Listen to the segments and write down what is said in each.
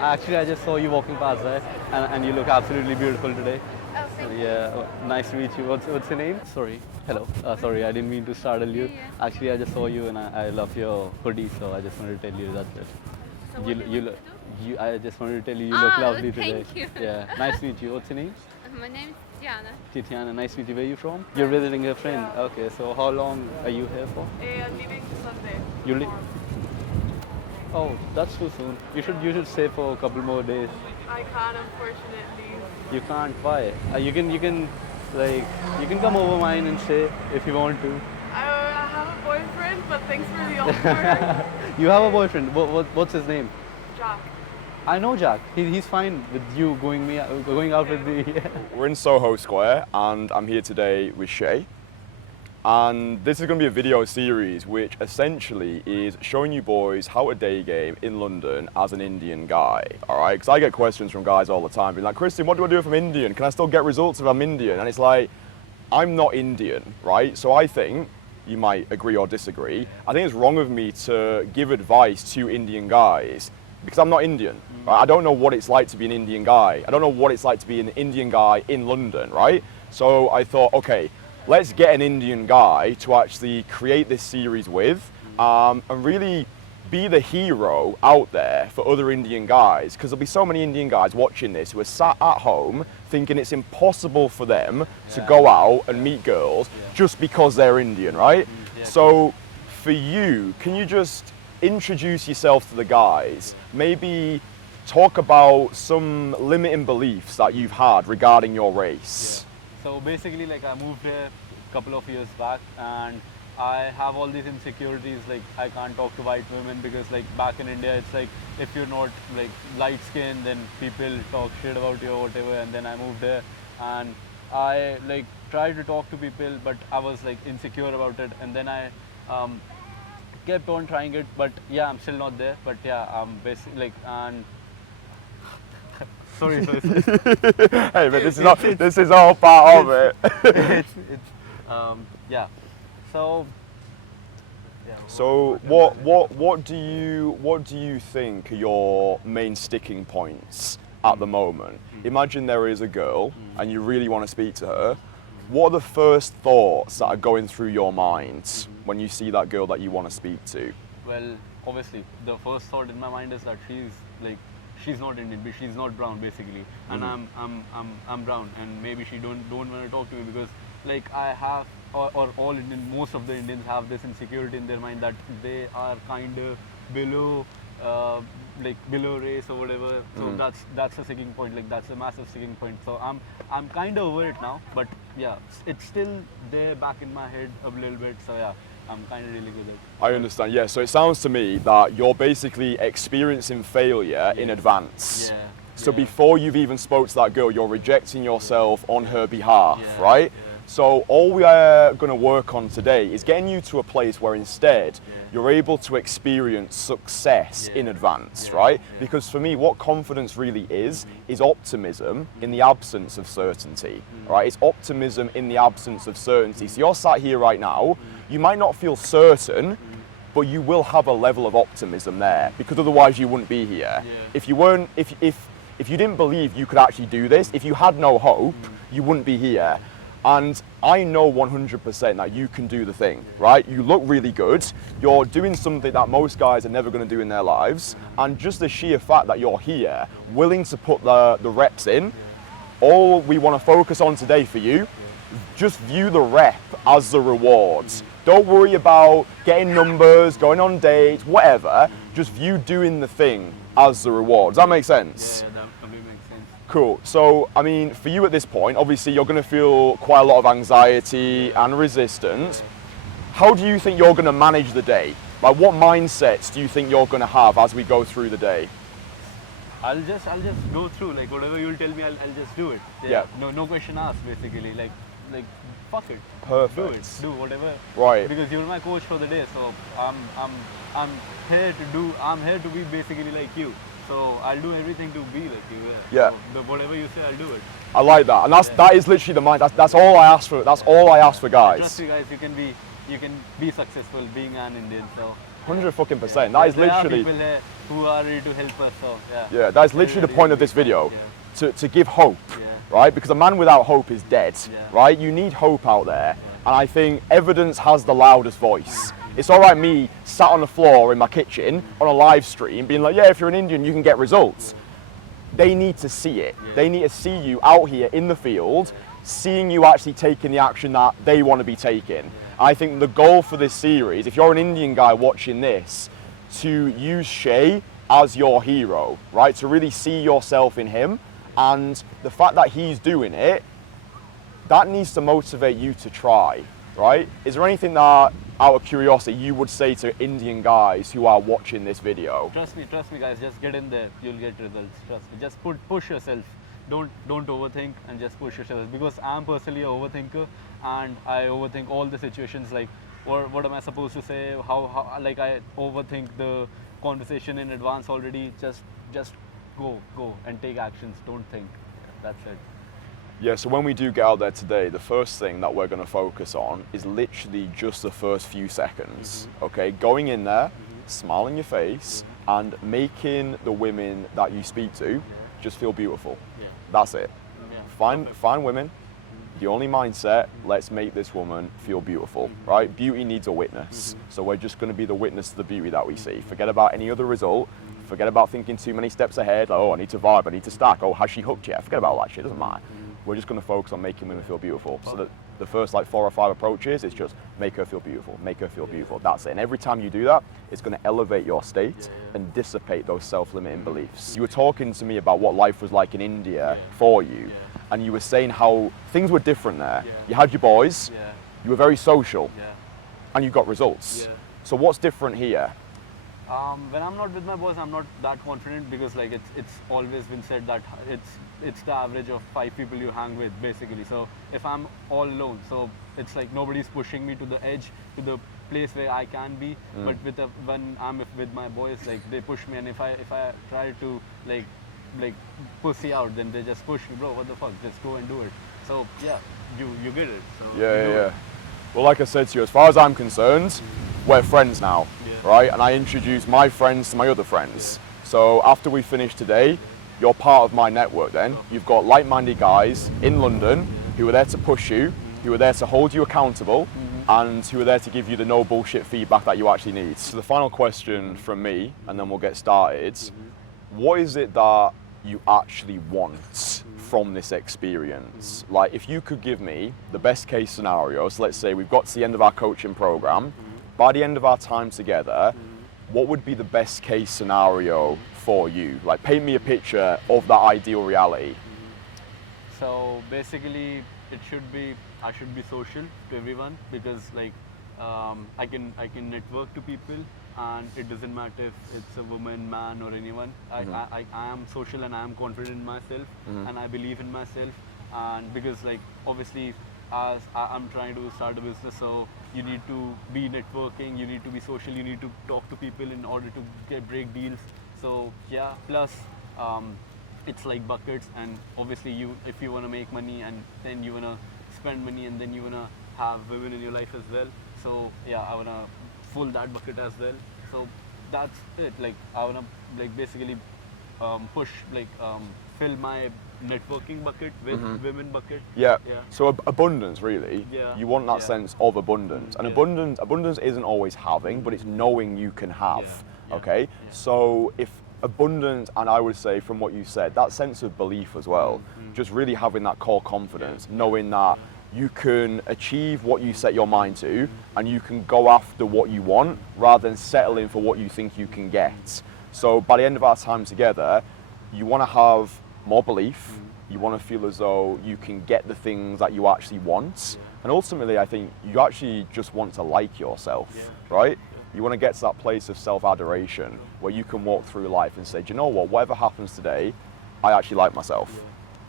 Actually, I just saw you walking past there, and you look absolutely beautiful today. Oh, thank you. Yeah, nice to meet you. What's your name? Sorry. Hello. Sorry, I didn't mean to startle you. Yeah. Actually, I just saw you, and I love your hoodie, so I just wanted to tell you that's it. So what You do you you want look. me to do? I just wanted to tell you you look lovely today. Thank you. Yeah, nice to meet you. What's your name? My name is Diana. Titiana, nice to meet you. Where are you from? You're visiting a friend. Yeah. Okay, so how long are you here for? I'm leaving Sunday. You li- Oh, that's too soon. You should stay for a couple more days. I can't, unfortunately. You can't. Why? You can come over mine and stay if you want to. I have a boyfriend, but thanks for the offer. You have a boyfriend. What's his name? Jack. I know Jack. He's fine with you going out with me. We're in Soho Square and I'm here today with Shay. And this is going to be a video series which essentially is showing you boys how to day game in London as an Indian guy. Alright, because I get questions from guys all the time being like, Christian, what do I do if I'm Indian? Can I still get results if I'm Indian? And it's like, I'm not Indian, right? So I think, you might agree or disagree, I think it's wrong of me to give advice to Indian guys because I'm not Indian. Right? I don't know what it's like to be an Indian guy. I don't know what it's like to be an Indian guy in London, right? So I thought, okay, let's get an Indian guy to actually create this series with and really be the hero out there for other Indian guys, because there'll be so many Indian guys watching this who are sat at home thinking it's impossible for them to go out and meet girls just because they're Indian, right? So for you, can you just introduce yourself to the guys, maybe talk about some limiting beliefs that you've had regarding your race? So basically, like, I moved here a couple of years back, and I have all these insecurities. Like, I can't talk to white women because, like, back in India, it's like if you're not like light skinned, then people talk shit about you or whatever. And then I moved here, and I like tried to talk to people, but I was like insecure about it. And then I kept on trying it, but yeah, I'm still not there. But yeah, I'm basically like and. Sorry. Hey, but this is all part of it. Yeah. So. Yeah, So what do you think are your main sticking points at the moment? Imagine there is a girl and you really want to speak to her. What are the first thoughts that are going through your mind when you see that girl that you want to speak to? Well, obviously, the first thought in my mind is that she's not Indian, but she's not brown basically, and I'm brown, and maybe she don't want to talk to me because like I have or all Indian, most of the Indians have this insecurity in their mind that they are kind of below below race or whatever. So that's a sticking point. Like that's a massive sticking point. So I'm kind of over it now, but yeah, it's still there back in my head a little bit. So yeah, I'm kind of dealing with it. I understand, yeah. So it sounds to me that you're basically experiencing failure in advance. Yeah. So before you've even spoke to that girl, you're rejecting yourself on her behalf, right? Yeah. So all we are going to work on today is getting you to a place where instead you're able to experience success in advance, right? Because for me, what confidence really is optimism in the absence of certainty, right? It's optimism in the absence of certainty. So you're sat here right now, you might not feel certain, but you will have a level of optimism there, because otherwise you wouldn't be here. If you weren't, if you didn't believe you could actually do this, if you had no hope, you wouldn't be here. And I know 100% that you can do the thing, right? You look really good. You're doing something that most guys are never going to do in their lives. And just the sheer fact that you're here, willing to put the reps in, all we want to focus on today for you, just view the rep as the rewards. Don't worry about getting numbers, going on dates, whatever. Just view doing the thing as the reward. Does that make sense? Yeah, that completely makes sense. Cool. So, I mean, for you at this point, obviously you're going to feel quite a lot of anxiety and resistance. How do you think you're going to manage the day? Like, what mindsets do you think you're going to have as we go through the day? I'll just go through, like whatever you'll tell me, I'll just do it. Yeah. No question asked, basically. Like fuck it. Perfect. Do it. Do whatever. Right. Because you're my coach for the day, so I'm here to be basically like you. So I'll do everything to be like you. Yeah. So whatever you say, I'll do it. I like that, and that is literally the mind. That's all I ask for. That's all I ask for, guys. Trust me, guys. You can be successful being an Indian. So 100%. That is There are literally, people here who are ready to help us. So yeah. yeah, that is literally the point of this video, to give hope, Yeah. right? Because a man without hope is dead, Yeah. right? You need hope out there. And I think evidence has the loudest voice. It's all right me sat on the floor in my kitchen on a live stream being like, yeah, if you're an Indian, you can get results. They need to see it. They need to see you out here in the field, seeing you actually taking the action that they want to be taking. I think the goal for this series, if you're an Indian guy watching this, to use Shay as your hero, right? To really see yourself in him. And the fact that he's doing it, that needs to motivate you to try, right? Is there anything that, out of curiosity, you would say to Indian guys who are watching this video? Trust me guys, just get in there, you'll get results. Trust me. Just push yourself. Don't overthink and just push yourself. Because I'm personally an overthinker and I overthink all the situations, like what am I supposed to say? How like I overthink the conversation in advance already. Just go and take actions. Don't think. That's it. Yeah, so when we do get out there today, the first thing that we're going to focus on is literally just the first few seconds, okay? Going in there, smile on your face, and making the women that you speak to just feel beautiful. Yeah. That's it. Yeah. Find women, the only mindset, let's make this woman feel beautiful, right? Beauty needs a witness. So we're just going to be the witness to the beauty that we see. Forget about any other result. Forget about thinking too many steps ahead. Like, oh, I need to vibe, I need to stack. Oh, has she hooked yet? Forget about that shit, doesn't matter. We're just going to focus on making women feel beautiful. So that the first like 4 or 5 approaches is just make her feel beautiful, make her feel beautiful. That's it. And every time you do that, it's going to elevate your state and dissipate those self-limiting beliefs. You were talking to me about what life was like in India for you, and you were saying how things were different there. You had your boys, you were very social, and you got results. So what's different here? When I'm not with my boys, I'm not that confident because like it's always been said that it's the average of 5 people you hang with basically. So if I'm all alone, so it's like nobody's pushing me to the edge, to the place where I can be. But when I'm with my boys, like they push me, and if I try to like pussy out, then they just push me, bro. What the fuck? Just go and do it. So yeah, you get it. So Yeah. Well, like I said to you, as far as I'm concerned, we're friends now, right? And I introduce my friends to my other friends. So after we finish today, you're part of my network then. You've got like-minded guys in London who are there to push you, who are there to hold you accountable, and who are there to give you the no bullshit feedback that you actually need. So the final question from me, and then we'll get started. What is it that you actually want from this experience? Like, if you could give me the best case scenario, so let's say we've got to the end of our coaching program, by the end of our time together, what would be the best case scenario for you? Like, paint me a picture of that ideal reality. So basically, I should be social to everyone, because like I can network to people, and it doesn't matter if it's a woman, man, or anyone. I am social and I am confident in myself, and I believe in myself. And because like obviously, as I'm trying to start a business, so you need to be networking, you need to be social, you need to talk to people in order to break deals. So yeah, plus it's like buckets, and obviously if you want to make money, and then you want to spend money, and then you want to have women in your life as well. So yeah, I want to fill that bucket as well. So that's it. Like I want to like basically push fill my networking bucket with women bucket. Yeah. So abundance, really. Yeah. You want that sense of abundance, and abundance isn't always having, but it's knowing you can have. Okay. So if abundance, and I would say from what you said, that sense of belief as well, just really having that core confidence, knowing that you can achieve what you set your mind to, and you can go after what you want rather than settling for what you think you can get. So by the end of our time together, you want to have more belief, you want to feel as though you can get the things that you actually want, and ultimately I think you actually just want to like yourself, right? You want to get to that place of self-adoration where you can walk through life and say, do you know what, whatever happens today, I actually like myself.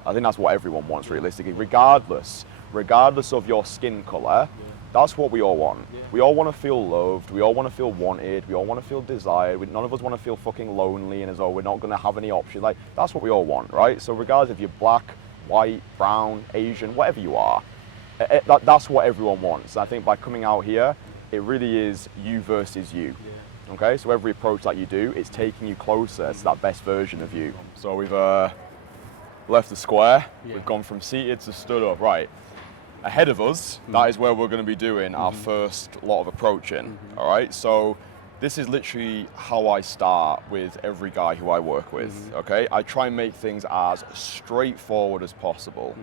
I think that's what everyone wants realistically, regardless of your skin color. That's what we all want. We all want to feel loved, we all want to feel wanted, we all want to feel desired. None of us want to feel fucking lonely and as though we're not going to have any options. Like, that's what we all want, right? So regardless if you're black, white, brown, Asian, whatever you are, that's what everyone wants. I think by coming out here, it really is you versus you. Okay, so every approach that you do, it's taking you closer to that best version of you. So we've left the square, we've gone from seated to stood up. Right, ahead of us, that is where we're going to be doing our first lot of approaching. All right, so this is literally how I start with every guy who I work with. Okay, I try and make things as straightforward as possible.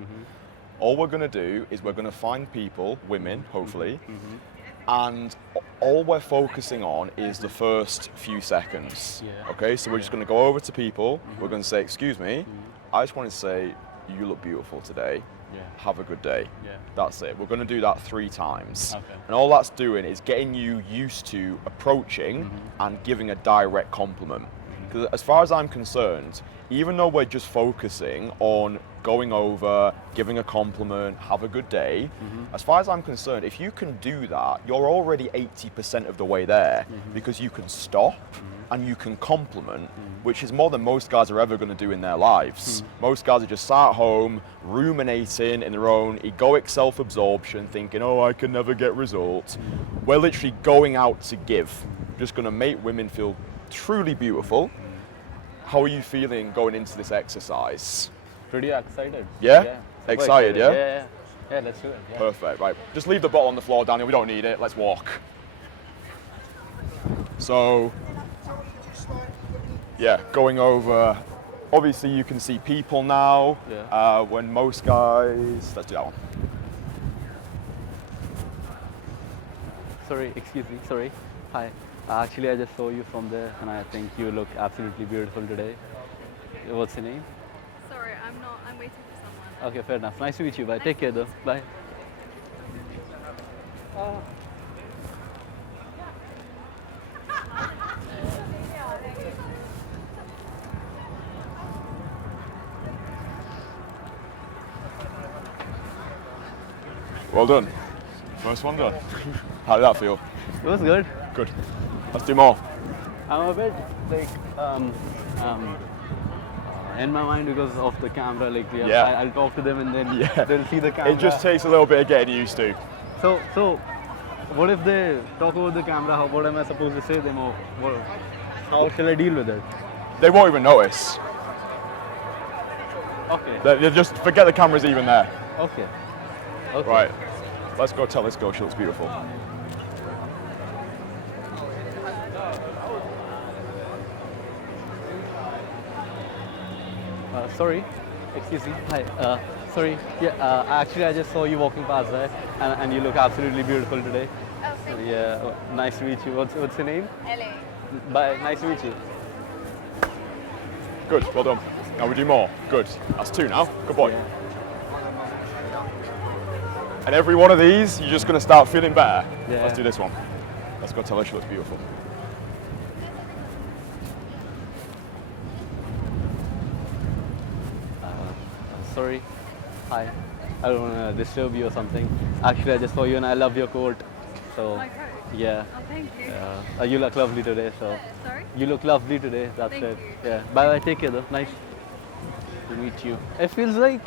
All we're going to do is we're going to find people, women, hopefully, and all we're focusing on is the first few seconds. Okay, so we're just going to go over to people. We're going to say, excuse me, I just want to say, you look beautiful today. Have a good day. That's it. We're going to do that 3 times. And all that's doing is getting you used to approaching and giving a direct compliment. Because as far as I'm concerned, even though we're just focusing on going over, giving a compliment, have a good day, as far as I'm concerned, if you can do that, you're already 80% of the way there, because you can stop and you can compliment, which is more than most guys are ever going to do in their lives. Most guys are just sat at home, ruminating in their own egoic self-absorption, thinking, oh, I can never get results. We're literally going out to give, just going to make women feel truly beautiful. How are you feeling going into this exercise? Pretty excited. Yeah? Super Excited, yeah? Yeah, let's do it. Yeah. Perfect, right. Just leave the bottle on the floor, Daniel. We don't need it. Let's walk. So, yeah, going over. Obviously, you can see people now. When most guys. Let's do that one. Sorry, excuse me, sorry. Hi. Actually, I just saw you from there and I think you look absolutely beautiful today. What's your name? Sorry, I'm not. I'm waiting for someone. Okay, fair enough. Nice to meet you. Bye. Take care though. Bye. Well done. First one done. How did that feel? It was good. Good. Let's do more. I'm a bit like in my mind because of the camera. Like I'll talk to them and then they'll see the camera. It just takes a little bit of getting used to. So what if they talk about the camera? What am I supposed to say to them? Or how shall I deal with it? They won't even notice. Okay. They'll just forget the camera's even there. Okay. Right. Let's go tell this girl she looks beautiful. Sorry, excuse me. Hi. Sorry. Yeah. Actually, I just saw you walking past there, and you look absolutely beautiful today. Oh, thank you. Yeah. Nice to meet you. What's your name? Ellie. Bye. Nice to meet you. Good. Well done. Now we do more. Good. That's 2 now. Good boy. And every one of these, you're just going to start feeling better. Yeah. Let's do this one. Let's go tell her she looks beautiful. Sorry. Hi. I don't want to disturb you or something. Actually, I just saw you and I love your coat. So, My coat? yeah. Oh, thank you. You look lovely today. So, Sorry? you look lovely today. That's Thank it. you. Yeah. Bye bye. Take care though. Nice to meet you. It feels like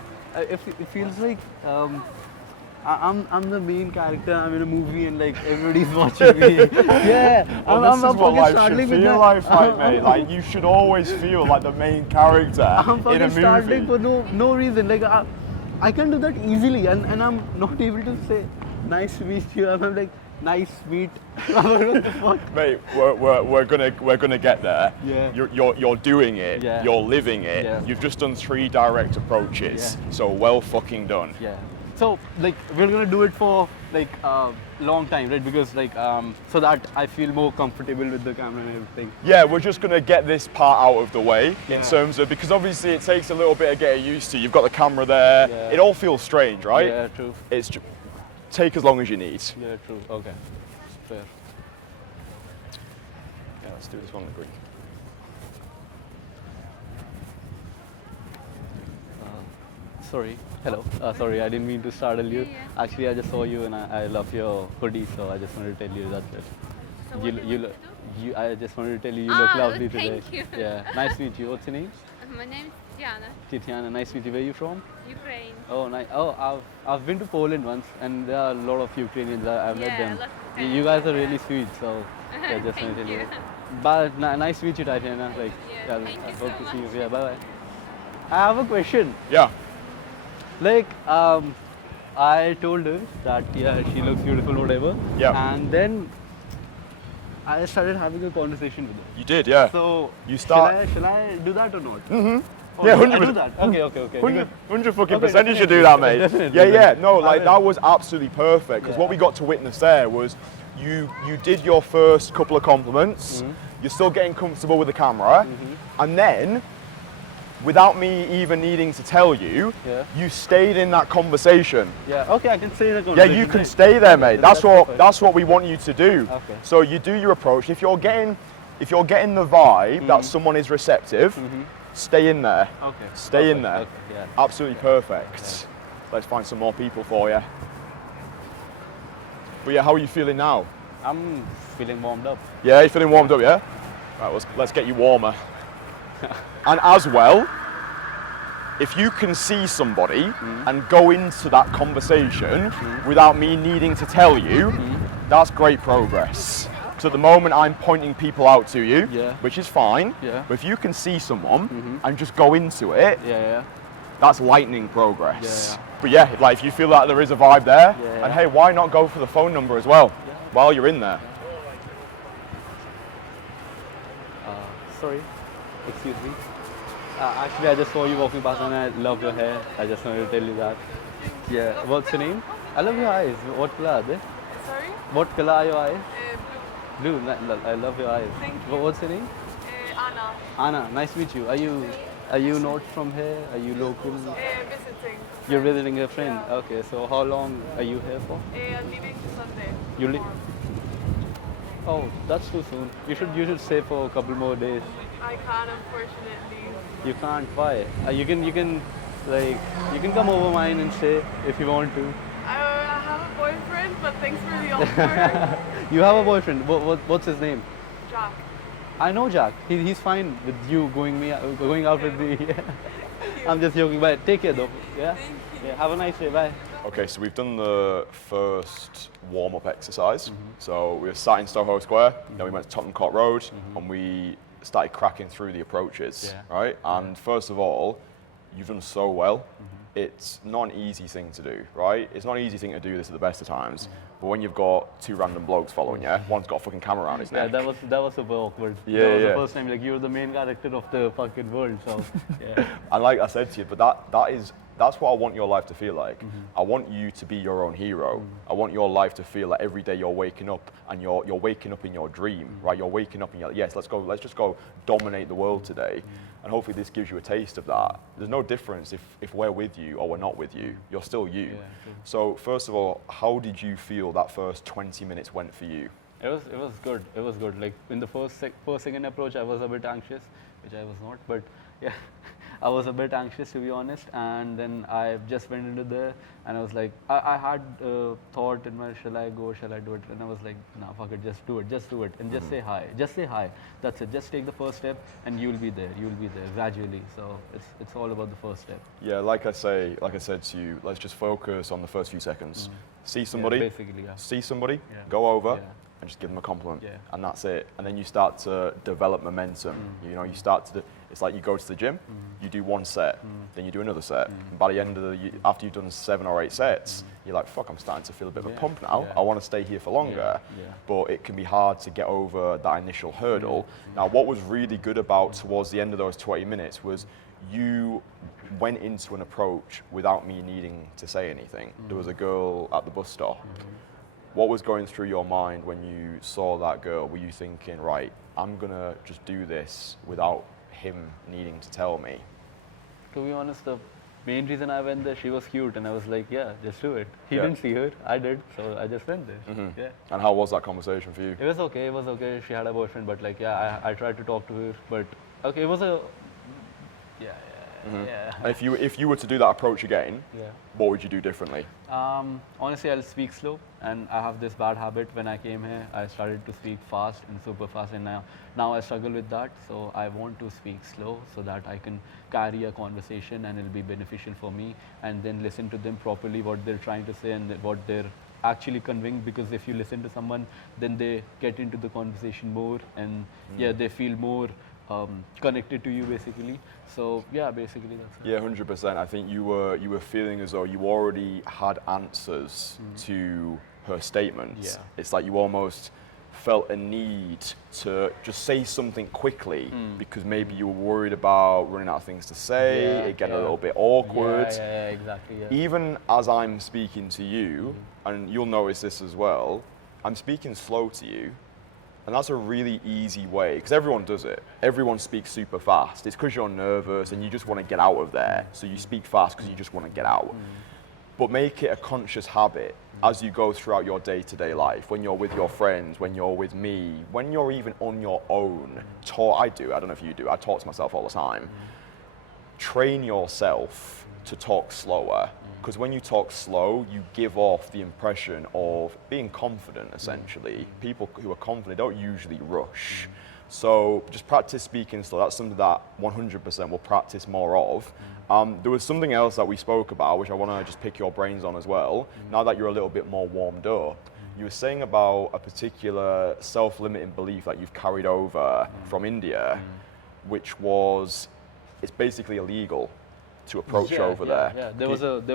I'm the main character. I'm in a movie and like everybody's watching me. Yeah. Well, this is what life should feel like, mate. Like you should always feel like the main character I'm in a fucking starting movie. for no reason. Like I can do that easily, and I'm not able to say nice to meet you. I'm like nice meet. What the fuck? Mate, we're gonna get there. Yeah. You're doing it. Yeah. You're living it. Yeah. You've just done 3 direct approaches. Yeah. So well fucking done. Yeah. So like we're gonna do it for like long time, right? Because like so that I feel more comfortable with the camera and everything. Yeah, we're just gonna get this part out of the way in Yeah. terms of, because obviously it takes a little bit of getting used to. You've got the camera there. Yeah. It all feels strange, right? Yeah, true. It's take as long as you need. Yeah, true. Okay. Fair. Yeah, let's do this one in the green. Sorry. Hello. Sorry, I didn't mean to startle you. Yeah. Actually, I just saw you and I love your hoodie, so I just wanted to tell you that's it. So what do you want me to do? I just wanted to tell you you look lovely thank today. you. Yeah. Nice to meet you. What's your name? My name is Diana. Titiana. Nice to meet you. Where are you from? Ukraine. Oh, nice. Oh, I've been to Poland once, and there are a lot of Ukrainians. I've met Yeah, them. lots of You guys are really sweet. So Yeah, just Thank wanted to you. tell you. But nice to meet you, Tatiana. Like, yeah, Thank I you hope so to see you. much. Yeah, bye bye. I have a question. Yeah. Like, I told her that yeah, she looks beautiful, whatever. Yeah. And then I started having a conversation with her. You did, yeah. So You start. Shall I do that or not? Oh, Yeah, I 100%. do that. Okay. 100 fucking Okay, percent you should definitely, do that, mate. definitely, Yeah, definitely. no, I like will. that was absolutely perfect because Yeah. what we got to witness there was you did your first couple of compliments, you're still getting comfortable with the camera, and then without me even needing to tell you, Yeah. you stayed in that conversation. Yeah. Okay, I can say the Yeah, conversation. you can right? stay there, Okay, mate. That's perfect. what we want you to do. Okay. So you do your approach. If you're getting the vibe that someone is receptive, stay in there. Okay. Stay in perfect, there. Okay, yeah. Absolutely perfect. Let's find some more people for you. But yeah, how are you feeling now? I'm feeling warmed up. Yeah, you're feeling warmed up, yeah? Right, let's get you warmer. And as well, if you can see somebody and go into that conversation without me needing to tell you, that's great progress. So at the moment I'm pointing people out to you, Yeah. which is fine. Yeah. But if you can see someone and just go into it, Yeah. that's lightning progress. Yeah. But yeah, like if you feel that there is a vibe there, Yeah. and hey, why not go for the phone number as well while you're in there? Sorry. Excuse me. Actually, I just saw you walking past and I love your hair. I just wanted to tell you that. Yeah. What's your name? I love your eyes. What color are they? Sorry? What color are your eyes? Blue. Blue. I love your eyes. Thank you. What's your name? Anna. Anna. Nice to meet you. Are you not from here? Are you local? Visiting. You're visiting a friend. Yeah. Okay. So how long are you here for? I'm leaving Sunday. You leave? tomorrow. Oh, that's too soon. You should stay for a couple more days. I can't, unfortunately. You can't. Why? You can come over mine and stay if you want to. I have a boyfriend, but thanks for the offer. You have a boyfriend. What's his name? Jack. I know Jack. He's fine with you going out with me. I'm just joking. But take care though. Yeah. Thank you. Yeah. Have a nice day. Bye. Okay, so we've done the first warm-up exercise. So we were sat in Soho Square, then we went to Tottenham Court Road, and we started cracking through the approaches, Yeah. right? And first of all, you've done so well. It's not an easy thing to do, right? It's not an easy thing to do this at the best of times. But when you've got two random blokes following you, one's got a fucking camera around his Yeah, neck. that was super awkward. Yeah, That was yeah. the first time like you were the main character of the fucking world. So yeah. And like I said to you, but that's what I want your life to feel like. I want you to be your own hero. I want your life to feel like every day you're waking up and you're waking up in your dream, right? You're waking up and you're like, yes, let's just go dominate the world today. And hopefully this gives you a taste of that. There's no difference if we're with you or we're not with you. You're still you. Yeah, true. So first of all, how did you feel that first 20 minutes went for you? It was good. It was good. Like in the first second approach, I was a bit anxious, which I was not. But yeah, I was a bit anxious to be honest. And then I just went into there, and I was like, I had thought in my, shall I go? Shall I do it? And I was like, nah, fuck it, just do it, and just say hi. Just say hi. That's it. Just take the first step, and you'll be there. You'll be there gradually. So it's all about the first step. Yeah, like I said to you, let's just focus on the first few seconds. See somebody, Yeah, basically, yeah. see somebody, Yeah. go over, Yeah. and just give them a compliment, Yeah. and that's it. And then you start to develop momentum. You know, you start to. It's like you go to the gym, you do one set, then you do another set. And by the end of after you've done 7 or 8 sets, you're like, fuck, I'm starting to feel a bit of a Yeah. pump now. Yeah. I want to stay here for longer. Yeah. But it can be hard to get over that initial hurdle. Now, what was really good about towards the end of those 20 minutes was you went into an approach without me needing to say anything. There was a girl at the bus stop. What was going through your mind when you saw that girl? Were you thinking, right, I'm gonna just do this without him needing to tell me? To be honest, the main reason I went there, she was cute, and I was like, yeah, just do it. He Yeah. didn't see her, I did, so I just went there. Yeah. And how was that conversation for you? It was okay, it was okay. She had a boyfriend, but like, yeah, I tried to talk to her, but okay, it was a, yeah. And if you were to do that approach again, Yeah. what would you do differently? Honestly, I'll speak slow, and I have this bad habit. When I came here, I started to speak fast and super fast, and now I struggle with that. So I want to speak slow so that I can carry a conversation and it'll be beneficial for me, and then listen to them properly what they're trying to say and what they're actually conveying, because if you listen to someone, then they get into the conversation more, and yeah, they feel more connected to you basically. So yeah, basically that's it. Yeah, 100%. I think you were feeling as though you already had answers to her statements. Yeah. It's like you almost felt a need to just say something quickly because maybe you were worried about running out of things to say, it getting a little bit awkward. Yeah, exactly. Yeah. Even as I'm speaking to you, and you'll notice this as well, I'm speaking slow to you. And that's a really easy way, because everyone does it. Everyone speaks super fast. It's because you're nervous and you just want to get out of there. So you speak fast because you just want to get out. But make it a conscious habit as you go throughout your day-to-day life, when you're with your friends, when you're with me, when you're even on your own. I don't know if you do, I talk to myself all the time. Train yourself to talk slower. Because when you talk slow, you give off the impression of being confident, essentially. People who are confident don't usually rush. So just practice speaking slow. That's something that 100% will practice more of. There was something else that we spoke about, which I want to just pick your brains on as well. Now that you're a little bit more warmed up, you were saying about a particular self-limiting belief that you've carried over from India, which was, it's basically illegal to approach over there. Yeah, there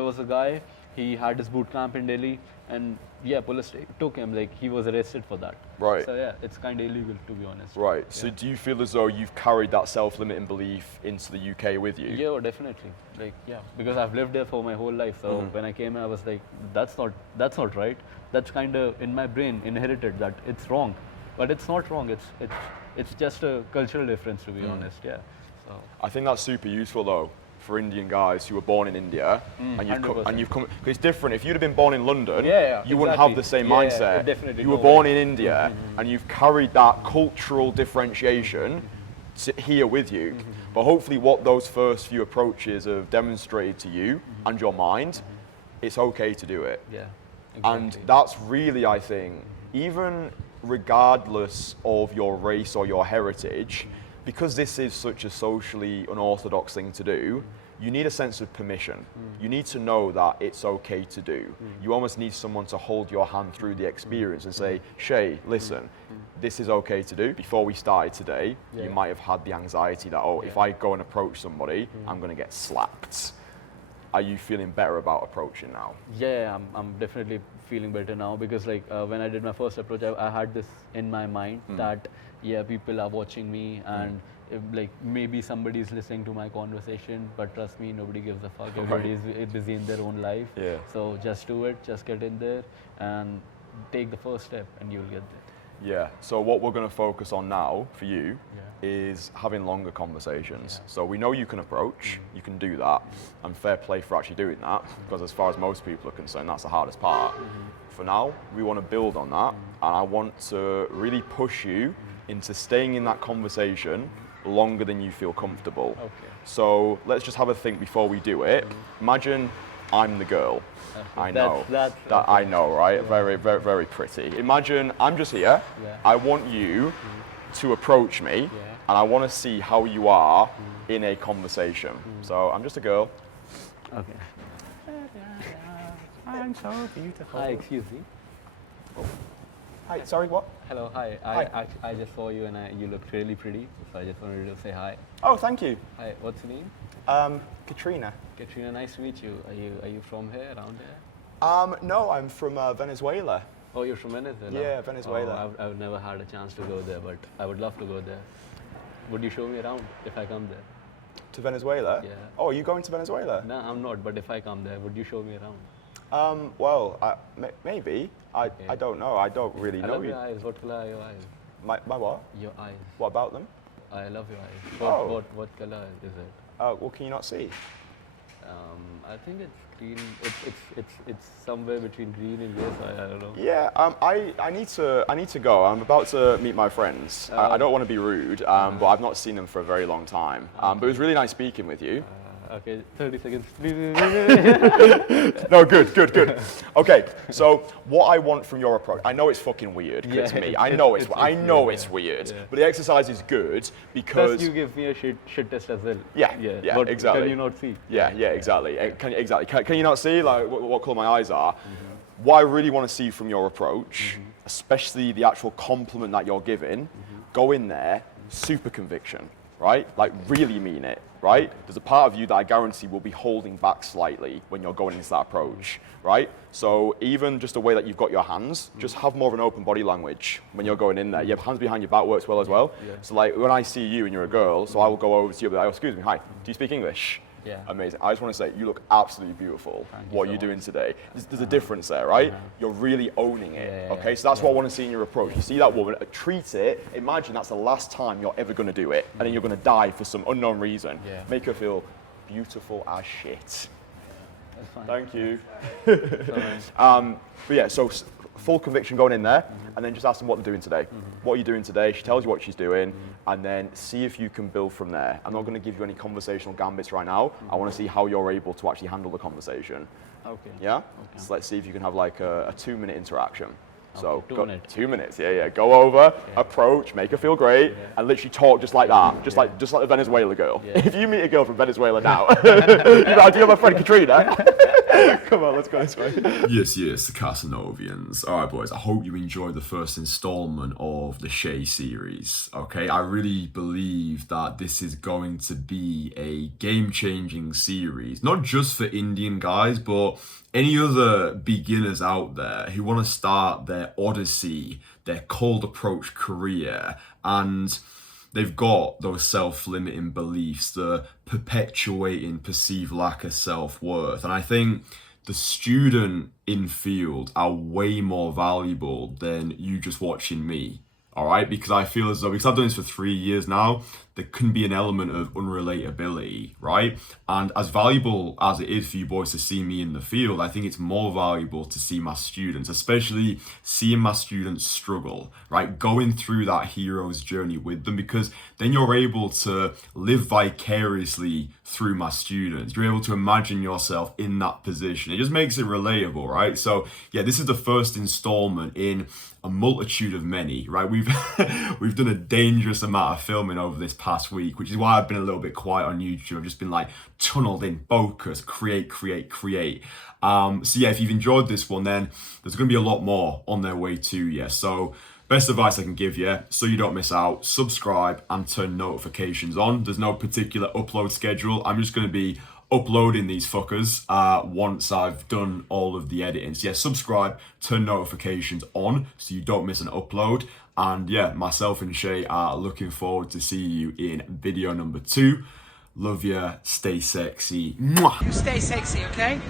was a guy. He had his boot camp in Delhi, and yeah, police took him. Like, he was arrested for that. Right. So yeah, it's kind of illegal, to be honest. Right. So do you feel as though you've carried that self-limiting belief into the UK with you? Yeah, definitely. Like, yeah, because I've lived there for my whole life. So when I came here, I was like, that's not right. That's kind of in my brain inherited that it's wrong, but it's not wrong. It's just a cultural difference, to be honest. Yeah. So I think that's super useful though for Indian guys who were born in India and you've come. Because it's different. If you'd have been born in London, you wouldn't have the same mindset. Definitely. You were born in India and you've carried that cultural differentiation here with you. But hopefully, what those first few approaches have demonstrated to you and your mind, it's okay to do it. Yeah. Exactly. And that's really, I think, even regardless of your race or your heritage, because this is such a socially unorthodox thing to do, you need a sense of permission. You need to know that it's okay to do. You almost need someone to hold your hand through the experience and say, Shay, listen, this is okay to do. Before we started today, you might have had the anxiety that, if I go and approach somebody, I'm going to get slapped. Are you feeling better about approaching now? Yeah, I'm definitely feeling better now, because like when I did my first approach, I had this in my mind that people are watching me, and if, like, maybe somebody is listening to my conversation, but trust me, nobody gives a fuck. Everybody is busy in their own life. Yeah. So just do it, just get in there and take the first step and you'll get there. Yeah, so what we're going to focus on now for you is having longer conversations. So we know you can approach, you can do that, and fair play for actually doing that, because as far as most people are concerned, that's the hardest part. For now, we want to build on that, and I want to really push you into staying in that conversation longer than you feel comfortable. Okay. So let's just have a think before we do it. Imagine I'm the girl. I know. I know, right? Very, very, very pretty. Imagine I'm just here. I want you to approach me, and I want to see how you are in a conversation. So I'm just a girl. Okay. I'm so beautiful. Hi, excuse me. Hi, sorry, what? Hello, hi. I just saw you and you looked really pretty, so I just wanted to say hi. Oh, thank you. Hi, what's your name? Katrina. Katrina, nice to meet you. Are you from here, around here? No, I'm from Venezuela. Oh, you're from Venezuela? Yeah, Venezuela. Oh, I've never had a chance to go there, but I would love to go there. Would you show me around if I come there? To Venezuela? Yeah. Oh, are you going to Venezuela? No, I'm not, but if I come there, would you show me around? Well, maybe. I don't know. I don't really know you. Your eyes. What color are your eyes? My what? Your eyes. What about them? I love your eyes. What color is it? Well, can you not see? I think it's green. It's somewhere between green and gray. So I don't know. Yeah. I need to go. I'm about to meet my friends. I don't want to be rude. But I've not seen them for a very long time. But it was really nice speaking with you. Okay, 30 seconds. No, good. Okay, so what I want from your approach, I know it's fucking weird, 'cause it's me. I know it's weird, but the exercise is good because plus you give me a shit test as well. Yeah, but exactly. Can you not see? Yeah, exactly. Can you not see like what colour my eyes are? what I really want to see from your approach, especially the actual compliment that you're giving, go in there, super conviction, right? Like really mean it, right? There's a part of you that I guarantee will be holding back slightly when you're going into that approach, right? So even just the way that you've got your hands, just have more of an open body language when you're going in there. You have hands behind your back works well as well. So like when I see you and you're a girl, so I will go over to you and be like, oh, excuse me, hi, do you speak English? Yeah. Amazing. I just want to say, you look absolutely beautiful. What you're doing today. There's a difference there, right? You're really owning it. Okay, so that's what I want to see in your approach. You see that woman, treat it. Imagine that's the last time you're ever going to do it, and then you're going to die for some unknown reason. Make her feel beautiful as shit. That's fine. Thank you. But yeah, so full conviction going in there, and then just ask them what they're doing today. What are you doing today? She tells you what she's doing, and then see if you can build from there. I'm not going to give you any conversational gambits right now. I want to see how you're able to actually handle the conversation. Okay. Yeah? So let's see if you can have like a 2-minute interaction. So Okay, 2 minutes. 2 minutes, yeah. Go over, approach, make her feel great, and literally talk just like that, just like the Venezuela girl. If you meet a girl from Venezuela now, you're like, do you have a friend Katrina? Come on, let's go this way. Yes, the Casanovians. All right, boys, I hope you enjoyed the first installment of the Shay series, okay? I really believe that this is going to be a game-changing series, not just for Indian guys, but any other beginners out there who want to start their odyssey, their cold approach career, and they've got those self-limiting beliefs, the perpetuating perceived lack of self-worth. And I think the student in field are way more valuable than you just watching me. All right, because I feel as though, because I've done this for 3 years now, there can be an element of unrelatability, right? And as valuable as it is for you boys to see me in the field, I think it's more valuable to see my students, especially seeing my students struggle, right? Going through that hero's journey with them, because then you're able to live vicariously through my students. You're able to imagine yourself in that position. It just makes it relatable, right? So yeah, this is the first installment in a multitude of many, right? We've done a dangerous amount of filming over this past week, which is why I've been a little bit quiet on YouTube. I've just been like tunneled in, focus, create. So yeah, if you've enjoyed this one, then there's going to be a lot more on their way too. Yeah, so best advice I can give you, so you don't miss out, subscribe and turn notifications on. There's no particular upload schedule. I'm just going to be uploading these fuckers once I've done all of the editing. So yeah, subscribe, turn notifications on so you don't miss an upload. And yeah, myself and Shay are looking forward to see you in video number 2. Love ya, stay sexy. Mwah. You stay sexy, okay?